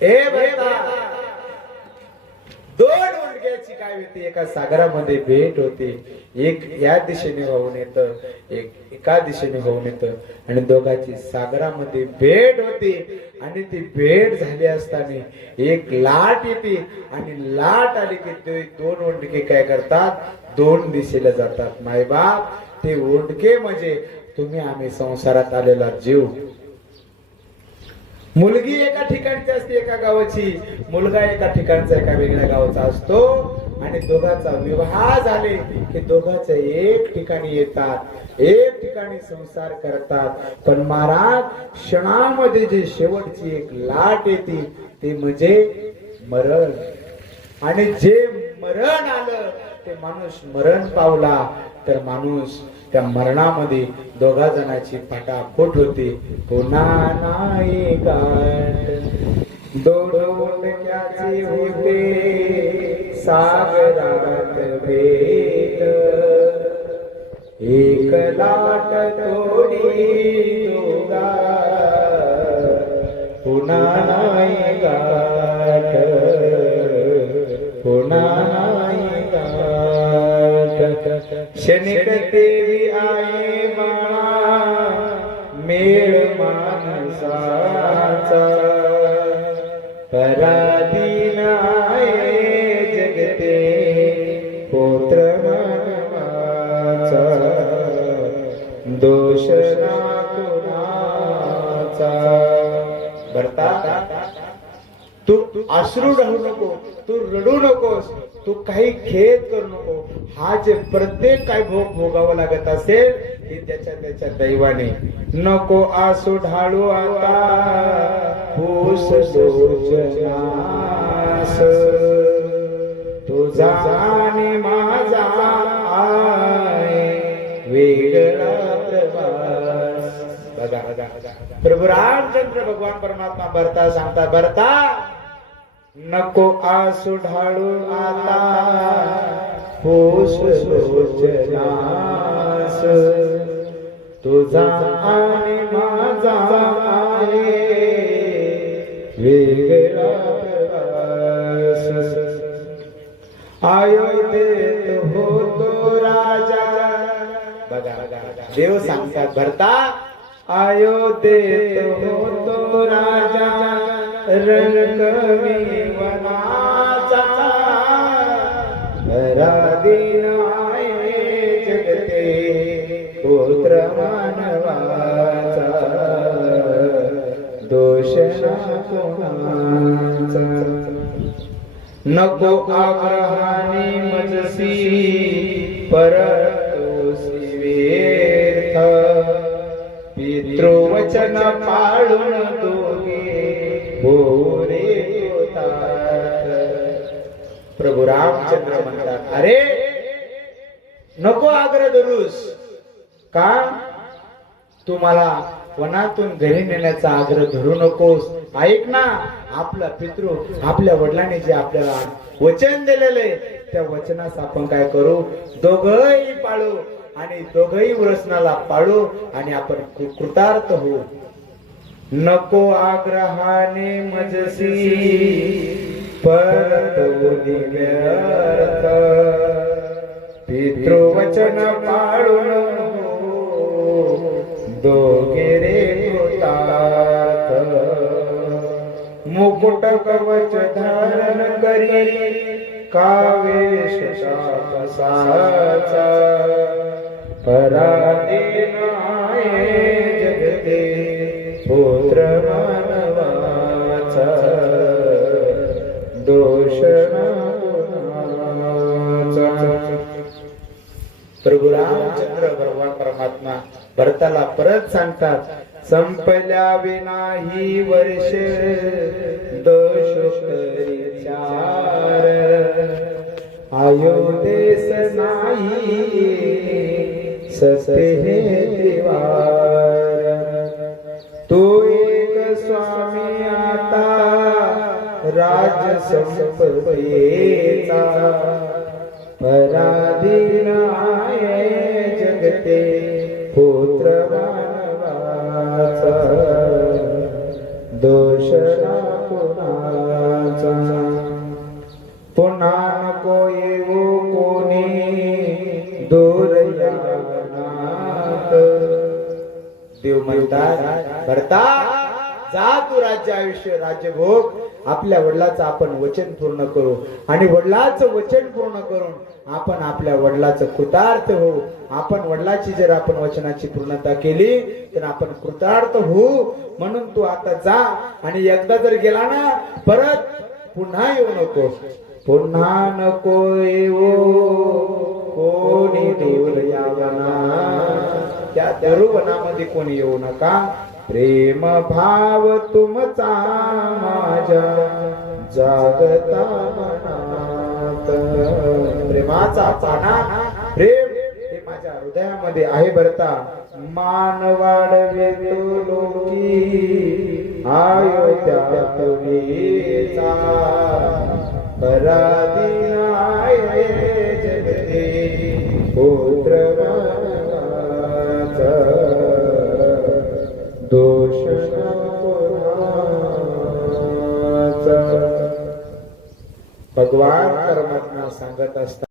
ए भरता, दोन ओंडक्याची काय होती, एका सागरामध्ये भेट होती. एक या दिशेने वाहून येत, एक एका दिशेने वाहून येत, आणि दोघांची सागरामध्ये भेट होती. आणि ती भेट झाली असताना एक लाट येते, आणि लाट आली की ते दोन ओंडके काय करतात, दोन दिशेला जातात. मायबाप, ते ओंडके म्हणजे तुम्ही आम्ही संसारात आलेला जीव. मुलगी एका ठिकाणची असते, एका गावाची, मुलगा एका ठिकाणचा एका वेगळ्या गावाचा असतो. आणि दोघांचा विवाह झाले की दोघांचे एक ठिकाणी येतात, एक ठिकाणी संसार करतात. पण महाराज, क्षणामध्ये जे शेवटची एक लाट येते ते म्हणजे मरण. आणि जे मरण आलं, ते माणूस मरण पावला, तर माणूस त्या मरणामध्ये दोघा जणांची फटाफट होती. पुन्हा नाही गाठ दोन ओंडक्याची होते सागरात भेट. एक लाट तोडी दोघा, पुन्हा नाही गाठ, पुन्हा नाही गाठ. क्षणिक देवी आहे बाळा, मेळ माणसाचा पराधीन आहे जगते पुत्र मानवाचा. दोष ना कुणाचा. भरता, तू अश्रू ढळू नको, तू रडू नकोस, तू काही खेद करू नको. हा जे प्रत्येक काय भोग भोगावा लागत असेल हे त्याच्या दैवाने. नको आसू ढाळू आता, पूस लोचनास. तुझा आणि माझा आहे वेगळा प्रवास. बघा बघा, प्रभू रामचंद्र भगवान परमात्मा भरता सांगता, भरता नको आसू ढाळू आता, पूस लोचनास. तुझा आणि माझा आहे वेगळा प्रवास. अयोध्येत होतो राजा. बघा देव सांगतात, भरता अयोध्येत होतो राजा, रणकवी वनाचा. पराधीन आहे जगते पुत्र मानवाचा. दोष ना कोणाचा. नको आग्रहाने मजसी, परतोसी व्यर्थ. पितृवचन पाळून दोघे होऊ रे होतात. प्रभू रामचंद्र म्हणतात, अरे नको आग्रह धरूस. का तू मला वनातून घरी नेण्याचा आग्रह धरू नकोस. ऐक ना, आपला पितृ, आपल्या वडिलांनी जे आपल्याला वचन दिलेले, त्या वचनास आपण काय करू, दोघंही पाळू, आणि दोघंही वचनाला पाळू, आणि आपण कृतार्थ होऊ. नको आग्रहाने मजसी, परतोसी व्यर्थ. पितृवचन पाळून दोघे रे कृतार्थ. मुकुट कवच धारण करी, कावेश शापसाचा. पराधीन आहे जगते पुत्र मानवाचा. दोष ना कोणाचा. प्रभू रामचंद्र भगवान परमात्मा भरताला परत सांगतात, संपल्या विनाही वर्ष दोषोत्तरी 4. अयोध्येस नाही सत्य हे त्रिवार. तो एक स्वामी आता राज संपत्तीचा. पराधीन आहे जगते पुत्र मानवाचा. दोष दोषणा कुणाचा पुन्हा नको येऊ कोणी दूर यावनात. देव म्हणतात भरता जा तू राज्य आयुष्य राज्यभोग. आपल्या वडिलाचं आपण वचन पूर्ण करू आणि वडिलाचं वचन पूर्ण करून आपण आपल्या वडिलाचं कृतार्थ होऊ. आपण वडिलाची जर आपण वचनाची पूर्णता केली तर आपण कृतार्थ होऊ. म्हणून तू आता जा आणि एकदा जर गेला ना परत पुन्हा येऊ नको. पुन्हा नको येऊ कोणी दूर यावना. त्या तरुवनामध्ये कोणी येऊ नका. प्रेम भाव तुमचा माझ्या जागता मनात. प्रेमाचा पाना प्रेम हे माझ्या हृदयामध्ये आहे भरता. मान वाढवे तो लोकी अयोध्या तुझीचा पराधीनाय जगते पुत्र दोष भगवान परमात्मा सांगत असतात.